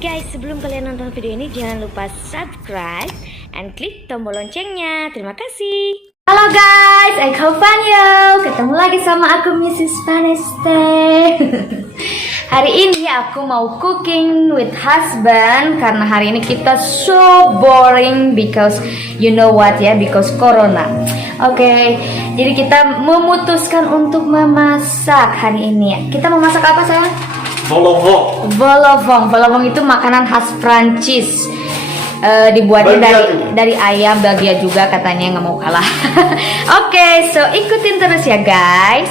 Guys, sebelum kalian nonton video ini jangan lupa subscribe and klik tombol loncengnya. Terima kasih. Halo guys, aku Vanyo. Ketemu lagi sama aku Mrs. Vaneste. Hari ini aku mau cooking with husband karena hari ini kita so boring because you know what ya, because corona. Oke, jadi kita memutuskan untuk memasak hari ini. Kita mau masak apa sayang? Volovong. Volovong itu makanan khas Prancis. Dibuatnya dari ayam Belgia juga katanya, nggak mau kalah. Oke, so ikutin terus ya guys.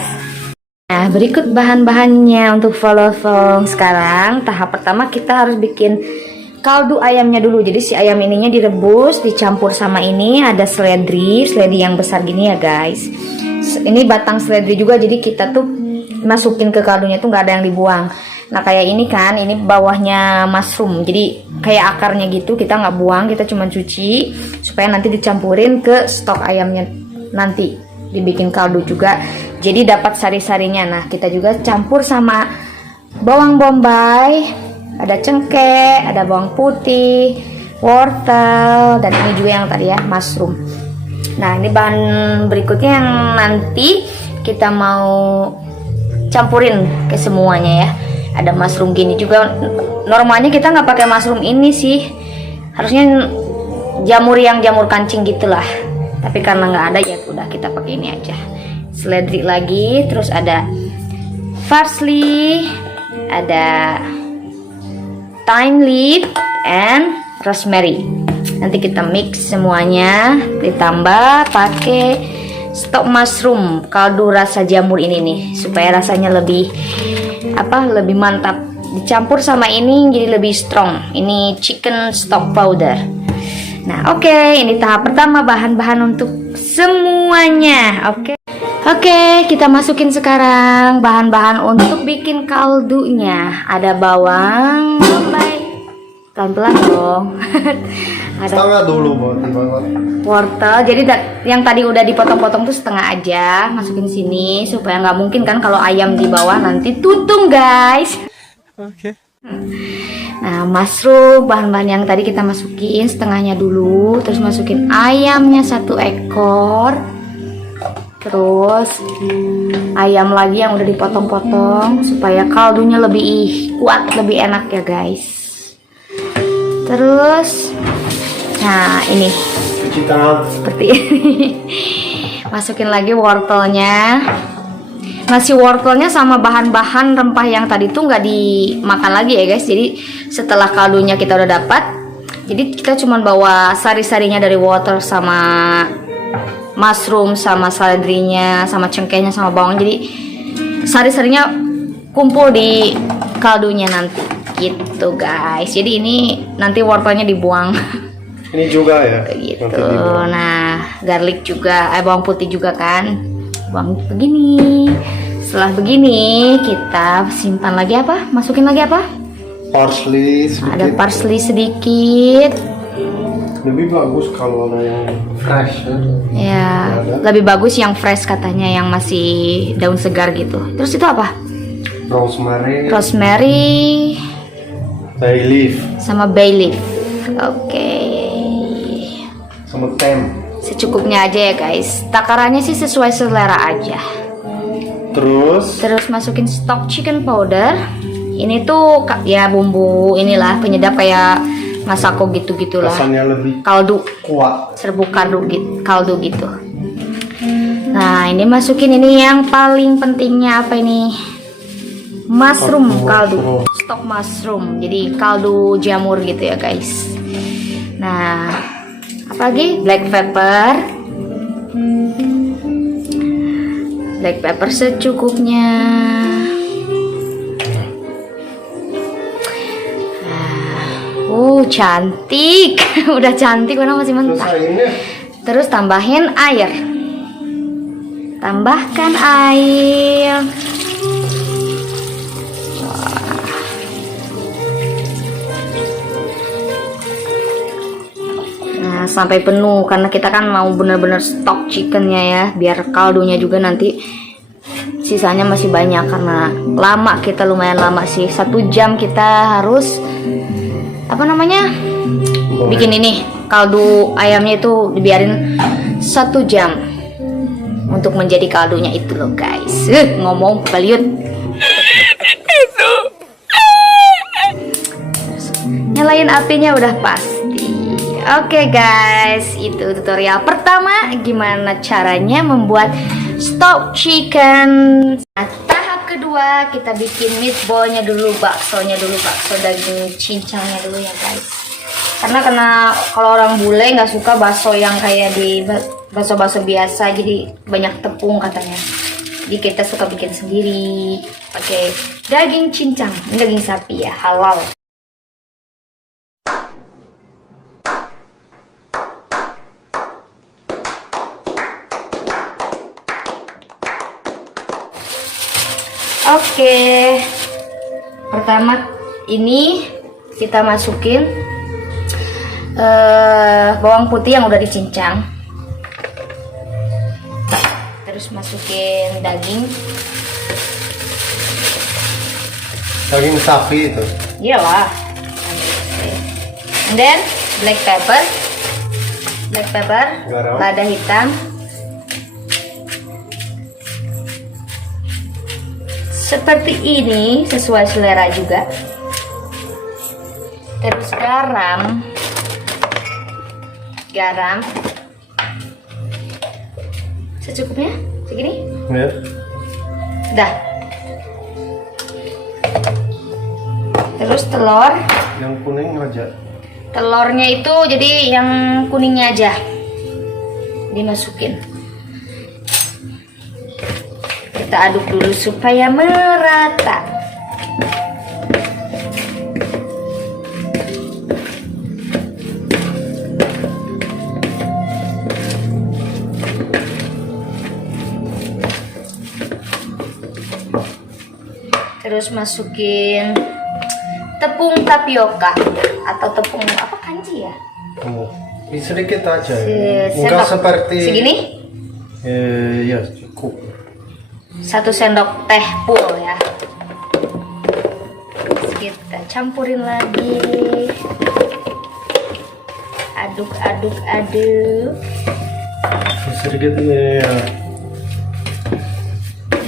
Nah, berikut bahan-bahannya untuk volovong. Sekarang tahap pertama kita harus bikin kaldu ayamnya dulu. Jadi si ayam ininya direbus, dicampur sama ini ada seledri yang besar gini ya guys. Ini batang seledri juga, jadi kita tuh masukin ke kaldunya tuh nggak ada yang dibuang. Nah kayak ini kan, ini bawahnya mushroom, jadi kayak akarnya gitu kita nggak buang, kita cuma cuci supaya nanti dicampurin ke stok ayamnya, nanti dibikin kaldu juga, jadi dapat sari-sarinya. Nah kita juga campur sama bawang bombay, ada cengkeh, ada bawang putih, wortel, dan ini juga yang tadi ya mushroom. Nah ini bahan berikutnya yang nanti kita mau campurin ke semuanya ya. Ada mushroom gini juga. Normalnya kita nggak pakai mushroom ini sih, harusnya jamur kancing gitulah, tapi karena nggak ada ya udah kita pakai ini aja. Seledri lagi, terus ada parsley, ada thyme leaf and rosemary. Nanti kita mix semuanya, ditambah pakai stok mushroom kaldu rasa jamur ini nih, supaya rasanya lebih mantap. Dicampur sama ini jadi lebih strong. Ini chicken stock powder. Nah oke, ini tahap pertama, bahan-bahan untuk semuanya. Oke, kita masukin sekarang bahan-bahan untuk bikin kaldunya. Ada bawang bombay, pelan-pelan dong. Ada Setengah dulu buat wortel, jadi yang tadi udah dipotong-potong tuh setengah aja, masukin sini supaya nggak mungkin kan kalau ayam di bawah nanti tutung guys. Oke. Nah mushroom, bahan-bahan yang tadi kita masukin setengahnya dulu, terus masukin ayamnya 1 ekor, terus ayam lagi yang udah dipotong-potong supaya kaldunya lebih kuat, lebih enak ya guys. Terus nah ini seperti ini. Masukin lagi wortelnya. Nasi wortelnya sama bahan-bahan rempah yang tadi tuh nggak dimakan lagi ya guys. Jadi setelah kaldunya kita udah dapat, jadi kita cuma bawa sari-sarinya dari wortel sama mushroom sama seledrinya sama cengkehnya sama bawang. Jadi sari-sarinya kumpul di kaldunya nanti gitu guys. Jadi ini nanti wortelnya dibuang. Ini juga ya. Gitu. Nah, garlic juga, bawang putih juga kan. Bawang begini. Setelah begini, kita simpan lagi apa? Masukin lagi apa? Parsley sedikit. Ada parsley sedikit. Lebih bagus kalau ada yang fresh Ya, lebih bagus yang fresh katanya, yang masih daun segar gitu. Terus itu apa? Rosemary. Bay leaf. Sama bay leaf. Oke. Sama thyme. Secukupnya aja ya guys. Takarannya sih sesuai selera aja. Terus masukin stok chicken powder. Ini tuh ya bumbu inilah penyedap kayak masako gitu-gitulah. Rasanya lebih kaldu kuat. Serbuk kaldu gitu. Nah, ini masukin ini yang paling pentingnya apa ini? Mushroom kaldu. Stok mushroom. Jadi kaldu jamur gitu ya guys. Nah, apa lagi? Black pepper secukupnya. Cantik. Udah cantik, mana masih mentah. Terus tambahin air. Tambahkan air. Nah, sampai penuh karena kita kan mau bener-bener stok chickennya ya, biar kaldunya juga nanti sisanya masih banyak karena lama, kita lumayan lama sih, 1 jam kita harus apa namanya, bikin ini kaldu ayamnya itu dibiarin 1 jam untuk menjadi kaldunya itu loh guys. Ngomong baliut. Nyalain apinya udah pasti. Oke guys, itu tutorial pertama gimana caranya membuat stok chicken. Nah, tahap kedua kita bikin meatballnya dulu, bakso daging cincangnya dulu ya guys. Karena kalau orang bule nggak suka bakso yang kayak di bakso biasa, jadi banyak tepung katanya. Jadi kita suka bikin sendiri pakai daging cincang, ini daging sapi ya, halal. Oke, pertama ini kita masukin bawang putih yang udah dicincang, terus masukin daging sapi itu. iyalah, and then black pepper, Garam. lada hitam, seperti ini sesuai selera juga, terus garam secukupnya, segini Ya. udah. Terus telur, Yang kuning aja. telurnya itu jadi yang kuningnya aja dimasukin. Kita aduk dulu supaya merata. Terus masukin tepung tapioka atau tepung apa kanji ya? Oh, ini sedikit aja. Sendok Enggak seperti segini? Ya cukup. 1 sendok teh full ya. Terus kita campurin lagi. Aduk. Sedikit ini ya.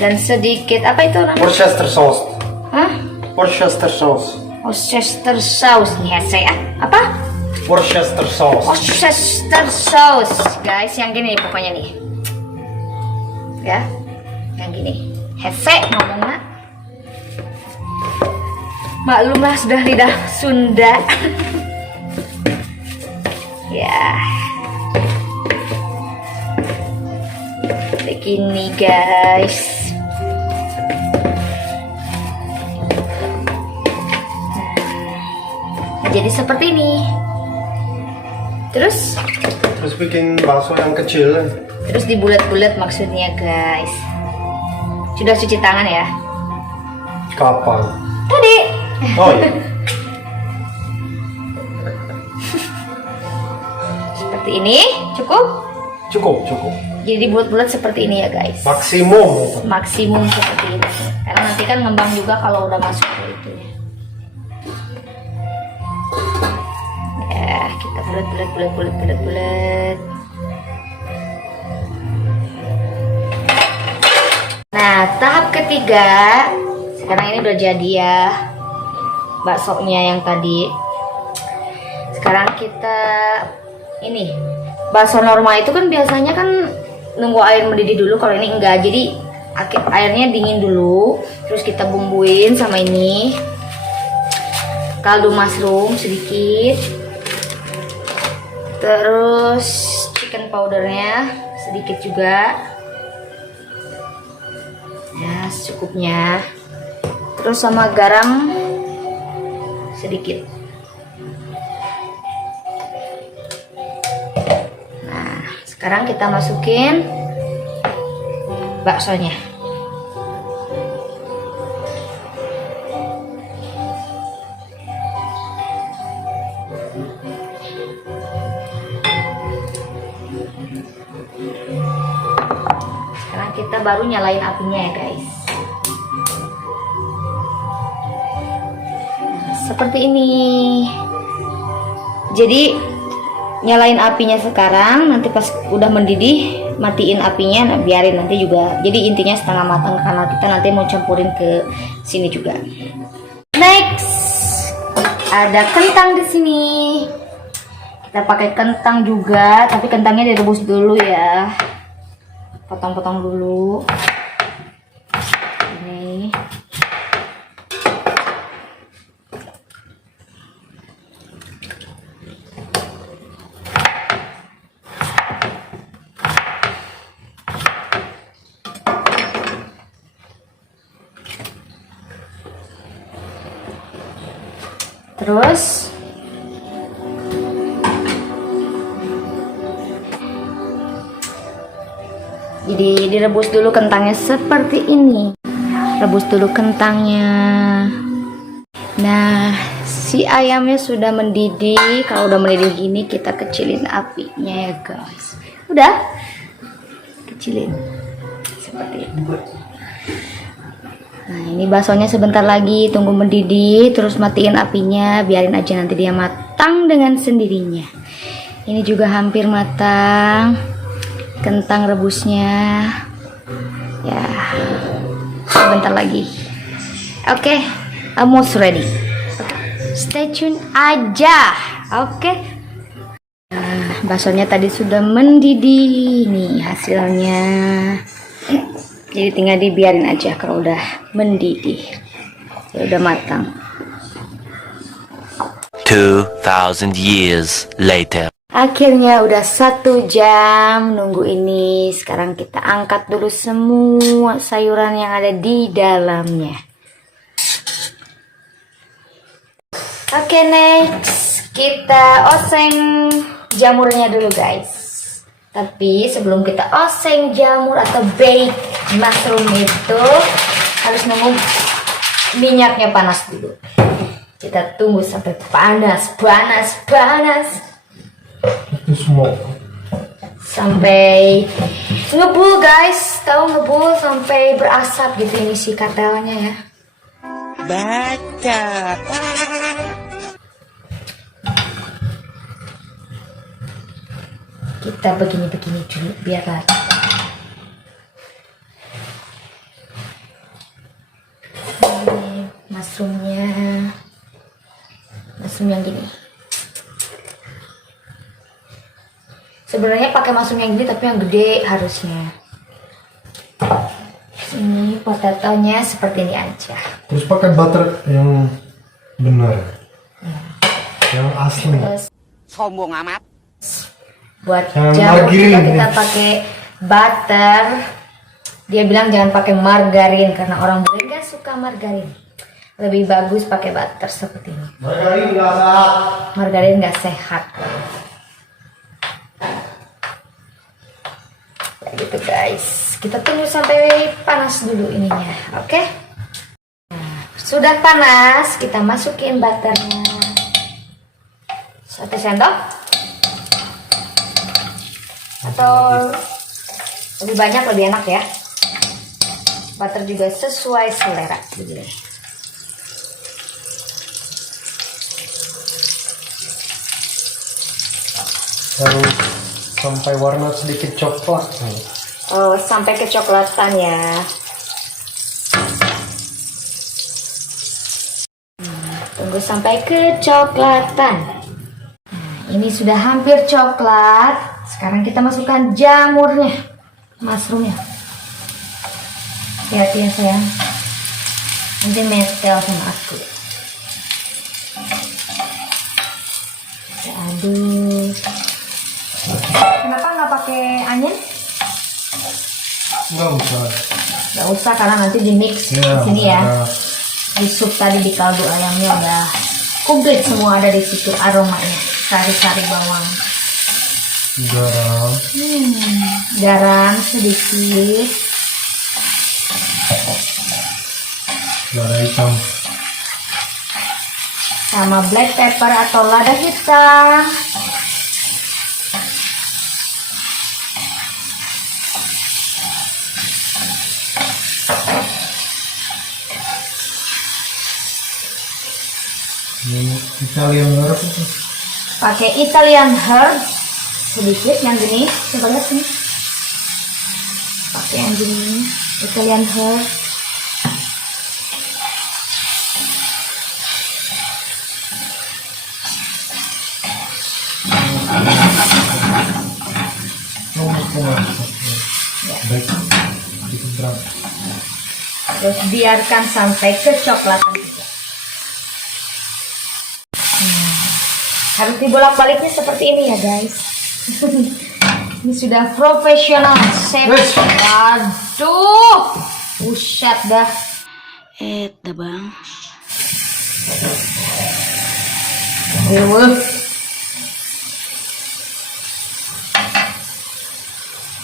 Dan sedikit apa itu namanya? Worcester sauce. Hah? Worcester sauce. Worcester sauce nih ya saya. Apa? Worcester sauce. Worcester sauce, guys, yang gini pokoknya nih. Ya. Yang gini. Hese ngomongnya. Maklumlah sudah lidah Sunda. Ya. Begini guys. Jadi seperti ini. Terus bikin bakso yang kecil. Terus dibulet-bulet maksudnya guys. Sudah cuci tangan ya? Kapan? Tadi. Oh iya. Seperti ini, cukup? Cukup. Jadi bulet-bulet seperti ini ya guys. Maksimum. Seperti ini. Karena nanti kan ngembang juga kalau udah masuk ke itu ya. Ya, kita bulet. Nah, tahap ketiga. Sekarang ini udah jadi ya baksonya yang tadi. Sekarang kita ini bakso normal itu kan biasanya kan nunggu air mendidih dulu, kalau ini enggak. Jadi airnya dingin dulu, terus kita bumbuin sama ini kaldu mushroom sedikit, terus chicken powdernya sedikit juga ya secukupnya, terus sama garam sedikit. Nah, sekarang kita masukin baksonya. Sekarang kita baru nyalain apinya ya guys. Nah, seperti ini. Jadi nyalain apinya sekarang, nanti pas udah mendidih matiin apinya, nah biarin nanti juga. Jadi intinya setengah matang karena kita nanti mau campurin ke sini juga. Next, ada kentang di sini. Kita pakai kentang juga, tapi kentangnya direbus dulu ya. Potong-potong dulu. Ini. Terus jadi direbus dulu kentangnya seperti ini. Rebus dulu kentangnya. Nah, si ayamnya sudah mendidih. Kalau udah mendidih gini kita kecilin apinya ya guys. Udah? Kecilin. Seperti itu. Nah, ini baksonya sebentar lagi, tunggu mendidih, terus matiin apinya, biarin aja nanti dia matang dengan sendirinya. Ini juga hampir matang, kentang rebusnya, ya, sebentar lagi. Oke, almost ready. Stay tune aja, oke. Nah, baksonya tadi sudah mendidih, nih hasilnya. Jadi tinggal dibiarin aja kalau udah mendidih. Ya udah matang. 2000 years later. Akhirnya udah 1 jam nunggu ini. Sekarang kita angkat dulu semua sayuran yang ada di dalamnya. Oke, next kita oseng jamurnya dulu guys. Tapi sebelum kita oseng jamur atau bake mushroom itu harus nunggu minyaknya panas dulu. Kita tunggu sampai panas. Itu smoke. Sampai ngebul guys, tahu ngebul sampai berasap gitu ini si katelnya ya. Baca. Kita begini-begini dulu biar rata. Ini mushroomnya, mushroom yang gini. Sebenarnya pakai mushroom yang gini tapi yang gede harusnya. Ini potatonya seperti ini aja. Terus pakai butter yang benar, yang asli. Terus Sombong amat. buat Jangan jamur margarin juga kita ya. pakai butter. Dia bilang jangan pakai margarin karena orang bule nggak suka margarin. Lebih bagus pakai butter seperti ini. Margarin nggak sehat. Margarin nggak sehat. Ya gitu guys. Kita tunggu sampai panas dulu ininya, oke? Nah, sudah panas, kita masukin butternya. 1 sendok. Atau lebih banyak lebih enak ya. Butter juga sesuai selera begini. Harus sampai warna sedikit coklat. Oh, sampai kecoklatan ya. Tunggu sampai kecoklatan. Nah, ini sudah hampir coklat. Sekarang kita masukkan jamurnya, mushroomnya. Hati-hati ya sayang, nanti metel sama aku. Kita aduk. Kenapa nggak pakai onion? Nggak usah. Nggak usah karena nanti di mix di sini ya. Di sup tadi di kaldu ayamnya udah komplit semua ada di situ aromanya, sari-sari bawang. Garam. Garam sedikit. Lada hitam. Sama black pepper atau lada hitam. Italian garam itu. pakai Italian herb sedikit yang gini, coba lihat sini, pakai yang gini Italian herb. Terus biarkan sampai kecoklatan juga. Harus dibolak-baliknya seperti ini ya guys. Ini sudah profesional chef. Waduh, buset dah. Dah bang.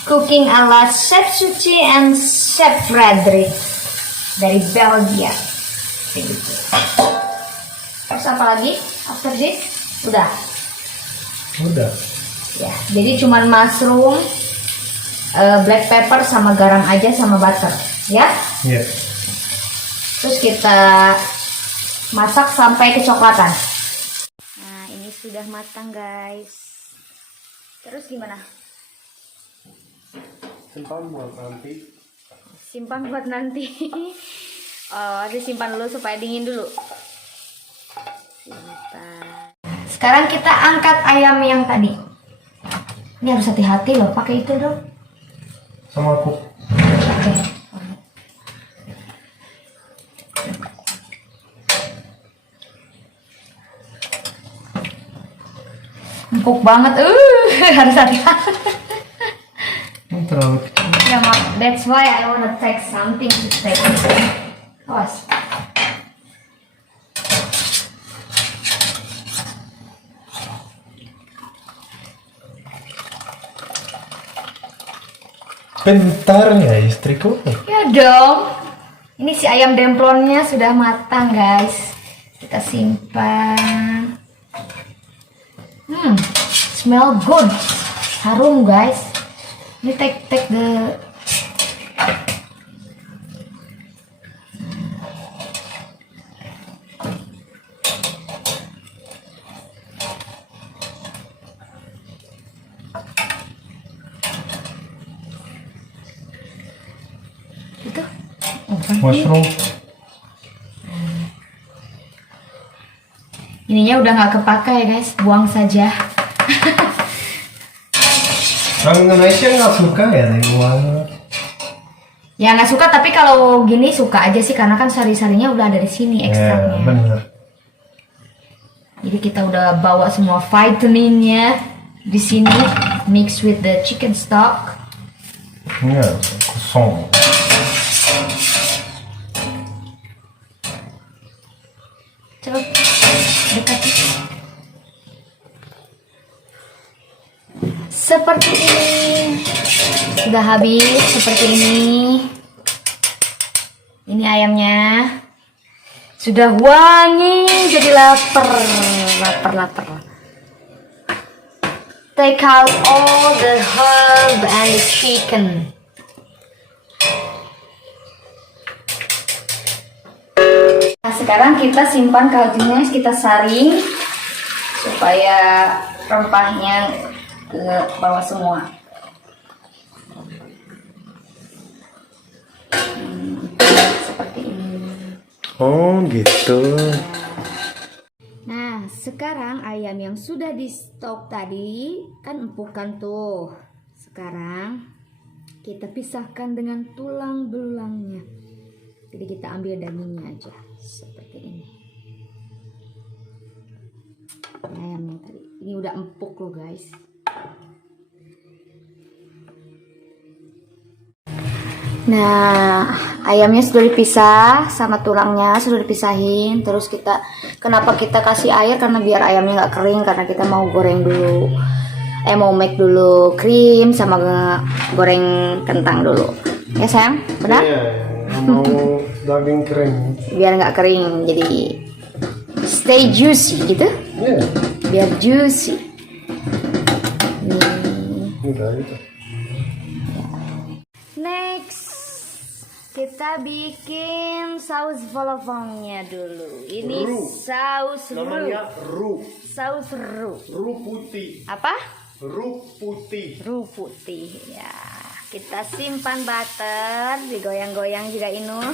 Cooking ala Chef Suci and Chef Frederick dari Belgia. Begitu. Terus apa lagi? After this, udah. Ya, jadi cuman mushroom, black pepper sama garam aja sama butter, ya? Iya. Terus kita masak sampai kecoklatan. Nah, ini sudah matang guys. Terus gimana? Simpan buat nanti. Simpan buat nanti. Oh, disimpan dulu supaya dingin dulu. Simpan. Sekarang kita angkat ayam yang tadi. Ini harus hati-hati loh, pakai itu dong. Sama aku. Oke. Empuk banget, harus hati-hati. Terlalu Ya, that's why I wanna take something to take. Awas. bentar ya istriku. Ya dong. Ini si ayam demplonnya sudah matang guys. Kita simpan. Smell good. Harum guys. Ini take the itu. Mushroom. Ininya udah nggak kepakai guys, buang saja. Orang Indonesia nggak suka ya buang. Ya nggak suka, tapi kalau gini suka aja sih karena kan sari-sarinya udah ada di sini Ya ekstraknya. benar. Jadi kita udah bawa semua vitaminnya di sini, mix with the chicken stock. Iya kosong. Coba dekati. Seperti ini. Sudah habis seperti ini. Ini ayamnya. Sudah wangi, jadi lapar. Take out all the herb and the chicken. Nah, sekarang kita simpan kaldunya, kita saring supaya rempahnya ke bawah semua. Seperti ini. Oh gitu. Nah, sekarang ayam yang sudah di stok tadi kan empukan tuh. Sekarang kita pisahkan dengan tulang belulangnya. Jadi kita ambil dagingnya aja seperti ini. Ayamnya tadi. Ini udah empuk loh guys. Nah, ayamnya sudah dipisah sama tulangnya sudah dipisahin. Terus kenapa kita kasih air, karena biar ayamnya nggak kering, karena kita mau goreng dulu. Mau make dulu krim sama goreng kentang dulu. Ya sayang, benar? Iya, mau daging kering. Biar nggak kering, jadi stay juicy gitu. Iya. Biar juicy. Udah itu. Next, Kita bikin saus volavongnya dulu. Ini Roux. saus Namanya roux. roux. Saus roux. Roux putih. Apa? Roux putih. Roux putih ya. Kita simpan butter, digoyang-goyang juga Inul.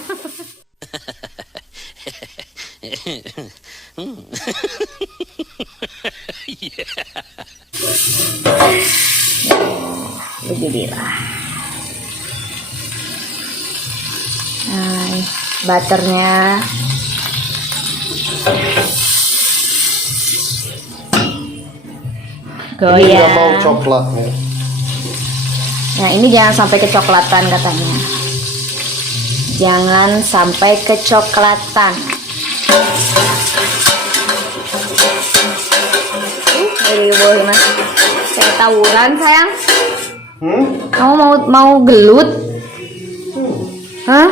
Beginilah. Nah, butternya. Ini nggak mau Goyang. coklat ya. Nah, ini jangan sampai kecoklatan katanya. Jangan sampai kecoklatan. Boy, mas. Saya tawuran sayang. Kamu mau gelut? Hah?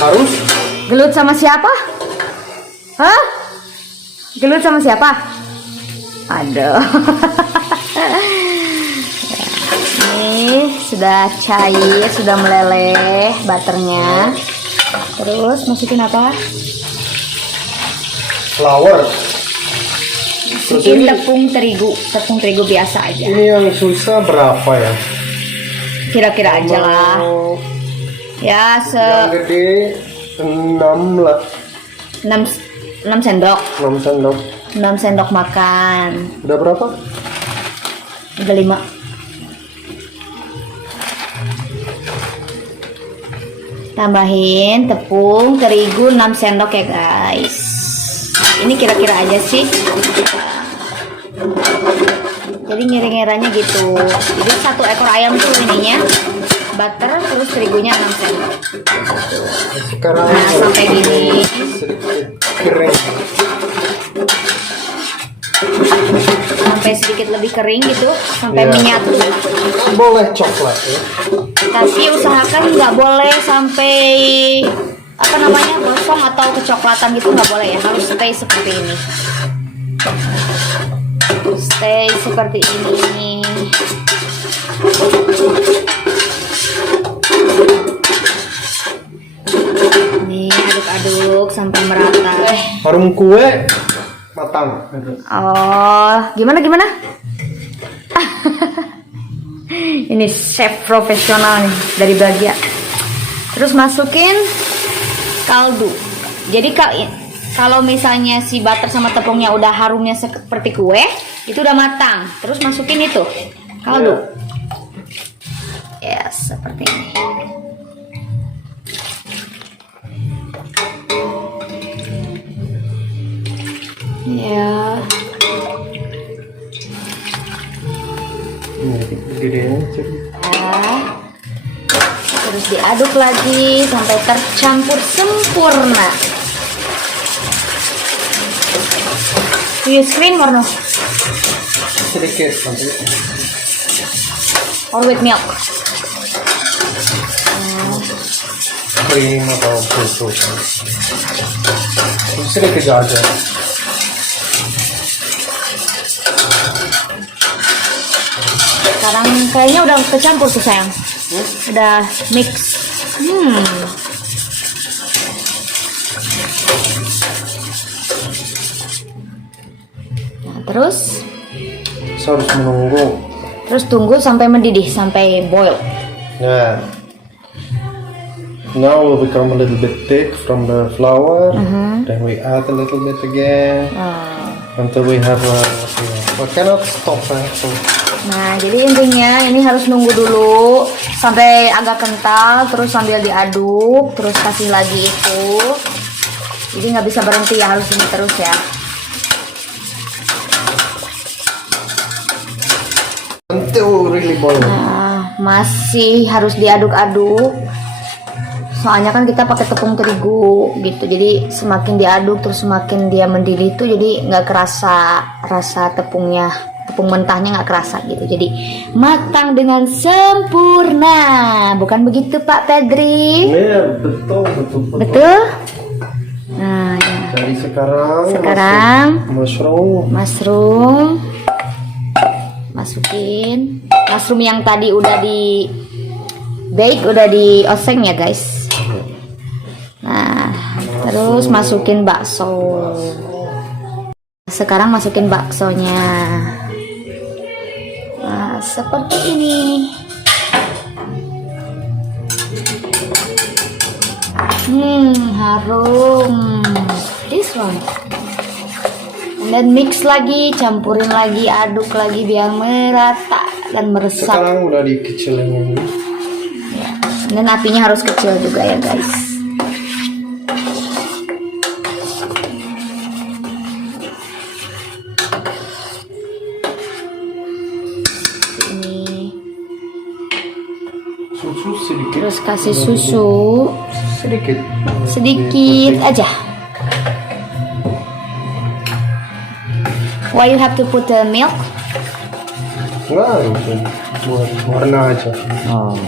Harus Gelut sama siapa? Hah? Gelut sama siapa? Aduh. Ini sudah cair, sudah meleleh butternya. Terus masukin apa? flour. Terus Masukin ini, tepung terigu biasa aja. ini yang susah berapa ya? Kira-kira aja lah. Mau Ya yang gede 6 lah. 6 sendok. 6 sendok. 6 sendok makan. Udah berapa? Udah 5. Tambahin tepung terigu 6 sendok ya guys. Ini kira-kira aja sih. Jadi ngira-ngiranya gitu. Jadi 1 ekor ayam tuh ininya butter terus terigunya 6 sendok. Sekarang Nah, sampai gini. sedikit kering. Sampai sedikit lebih kering gitu, sampai Iya. menyatu. Boleh coklat ya. Tapi usahakan nggak boleh sampai apa namanya gosong atau kecoklatan gitu, nggak boleh ya, harus stay seperti ini. Stay seperti ini. Nih aduk-aduk sampai merata. Harum kue matang. Oh, gimana? Ini chef profesional nih dari Bagia. Terus masukin kaldu. Jadi kalau misalnya si butter sama tepungnya udah harumnya seperti kue, itu udah matang. Terus masukin itu kaldu. Yes, seperti ini. Ya. Gede aja. Nah, terus diaduk lagi sampai tercampur sempurna. You screen or no? Sedikit nanti. Or with milk? Krim atau susu. Sedikit aja. Sekarang kayaknya udah kecampur tuh sayang. Udah mix. Nah, terus Saya harus menunggu. tunggu sampai mendidih, sampai boil. Yeah. Now will become a little bit thick from the flour. Then we add a little bit again until we have we cannot stop. So Nah, jadi intinya ini harus nunggu dulu sampai agak kental, terus sambil diaduk, terus kasih lagi itu. Jadi nggak bisa berhenti ya, harus ini terus ya. until really boil. Nah, masih harus diaduk-aduk. Soalnya kan kita pakai tepung terigu gitu, jadi semakin diaduk terus semakin dia mendidih tuh, jadi nggak kerasa rasa tepung mentahnya, nggak kerasa gitu. Jadi matang dengan sempurna, bukan begitu Pak Pedri? Yeah, betul. Betul? Nah, ya. Jadi sekarang Sekarang mushroom. masukin mushroom yang tadi udah bake udah dioseng ya guys. Nah, terus masukin bakso. Sekarang masukin baksonya. Nah, seperti ini. Harum. This one. Dan mix lagi, campurin lagi, aduk lagi biar merata dan meresap. Sekarang udah dikecilin ini. Ya. Dan apinya harus kecil juga ya guys. Ini. Susu sedikit. Terus kasih susu Sedikit. sedikit aja. Why you have to put the milk? Enggak, buat warna aja. Oh.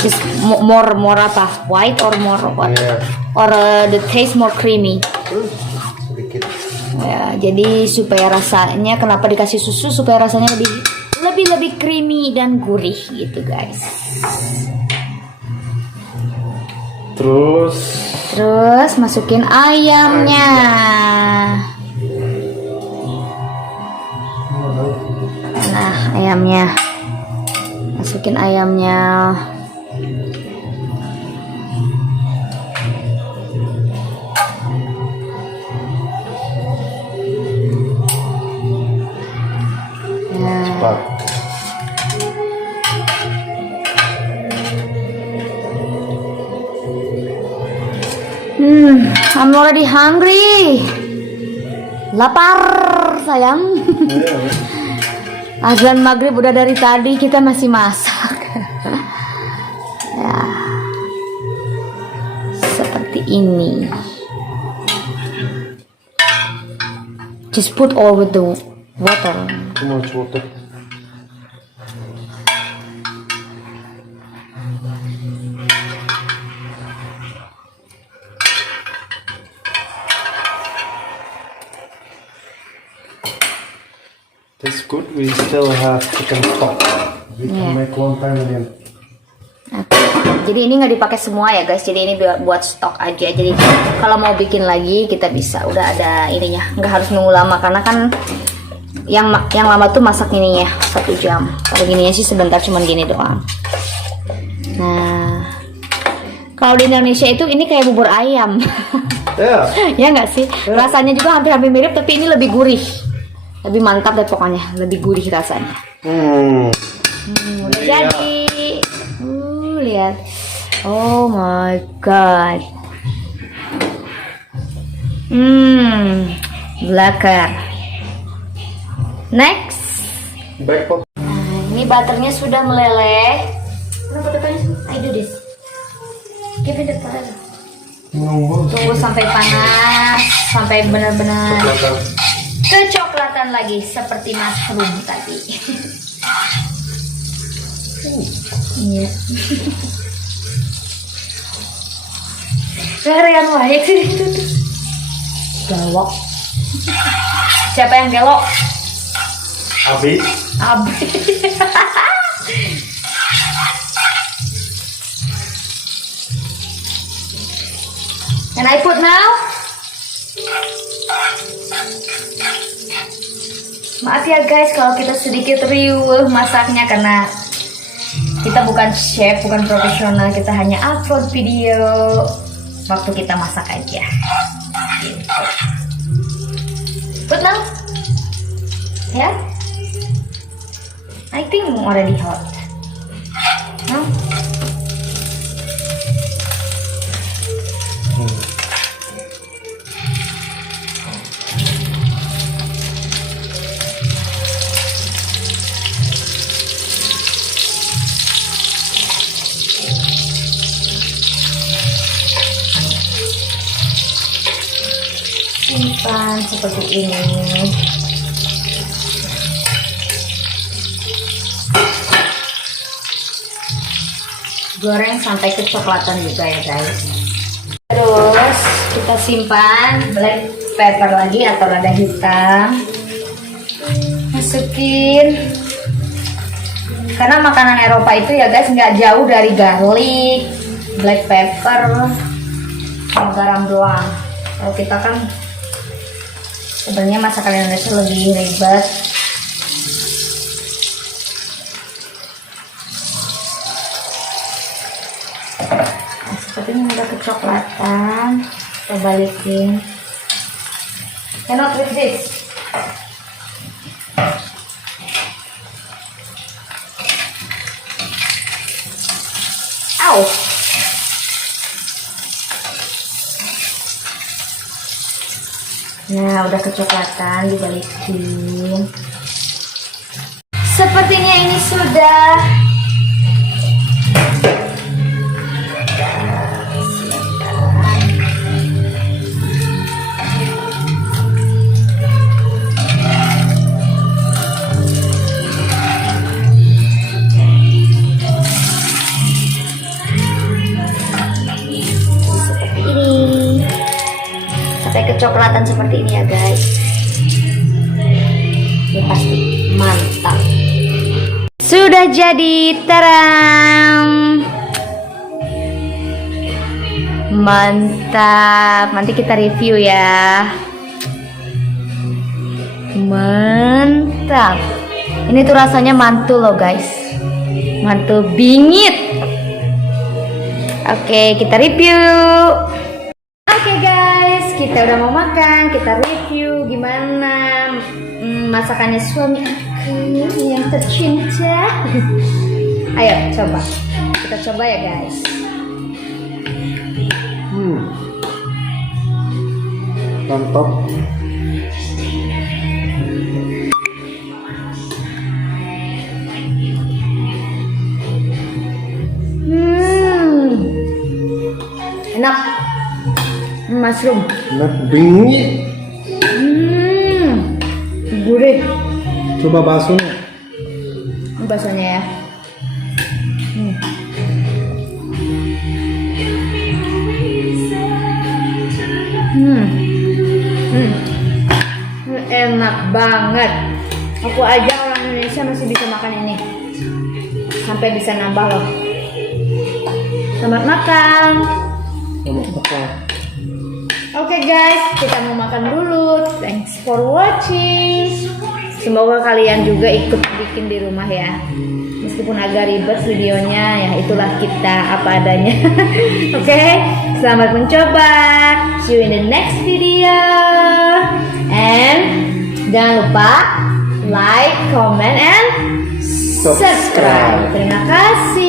Just more apa? White or more what? Iya. Or the taste more creamy. Sedikit. Ya, jadi supaya rasanya, kenapa dikasih susu supaya rasanya lebih creamy dan gurih gitu guys. Terus masukin ayamnya. Nah, ayamnya. Masukin ayamnya. Cepat. I'm already hungry. Lapar, sayang. Azan maghrib udah dari tadi, kita masih masak. Ya. Seperti ini. Just put all with the water. Too much water. That's good. We still have chicken stock. We can make one time again. Oke. Jadi ini nggak dipakai semua ya guys. Jadi ini buat stok aja. Jadi kalau mau bikin lagi kita bisa. Udah ada ininya. Nggak harus nunggu lama karena kan yang lama tuh masak ininya 1 jam. Kalau gininya sih sebentar, cuman gini doang. Nah, kalau di Indonesia itu ini kayak bubur ayam. Yeah. Ya nggak sih? Rasanya juga hampir-hampir mirip, tapi ini lebih gurih. Lebih mantap deh pokoknya, lebih gurih rasanya. Udah jadi. Lihat. Oh my god. Blacker. Next. Backpot. Nah, ini butternya sudah meleleh. I do this. Give it the butter. Tunggu sampai panas, sampai benar-benar kecoklatan lagi seperti mushroom tadi. Iya. Rean wae sih itu. Gelok. Siapa yang gelok? Abi. Abi. Can I put now? Maaf ya guys kalau kita sedikit riuh masaknya karena kita bukan chef, bukan profesional, kita hanya upload video waktu kita masak aja. Gitu. Put now? Yeah? I think already hot. No? Simpan seperti ini. Goreng sampai kecoklatan juga ya guys. Terus kita simpan black pepper lagi atau lada hitam. Masukin Karena makanan Eropa itu ya guys nggak jauh dari garlic, black pepper, sama garam doang. Kalau kita kan sebenarnya masakan Indonesia lebih ribet. Nah, seperti ini udah kecoklatan, kita balikin. Cannot with this. Ow. Nah, udah kecoklatan, dibalikin. Sepertinya ini sudah. Kecoklatan seperti ini ya guys, ini pasti mantap. Sudah jadi, terang, mantap. Nanti kita review ya. Mantap. Ini tuh rasanya mantul loh guys, mantul bingit. Oke, kita review. Oke guys, kita udah mau makan, kita review gimana masakannya suami aku yang tercinta. Ayo coba, kita coba ya guys. Mantap. Enak. Mushroom. Enak bingit. Gurih. Coba baksonya. Ini baksonya ya. Enak banget. Aku aja orang Indonesia masih bisa makan ini. Sampai bisa nambah loh. Selamat makan. Selamat makan. Oke guys, kita mau makan dulu. Thanks for watching. Semoga kalian juga ikut bikin di rumah ya. Meskipun agak ribet videonya, ya itulah kita apa adanya. Oke, selamat mencoba. See you in the next video. And jangan lupa like, comment, and subscribe. Terima kasih.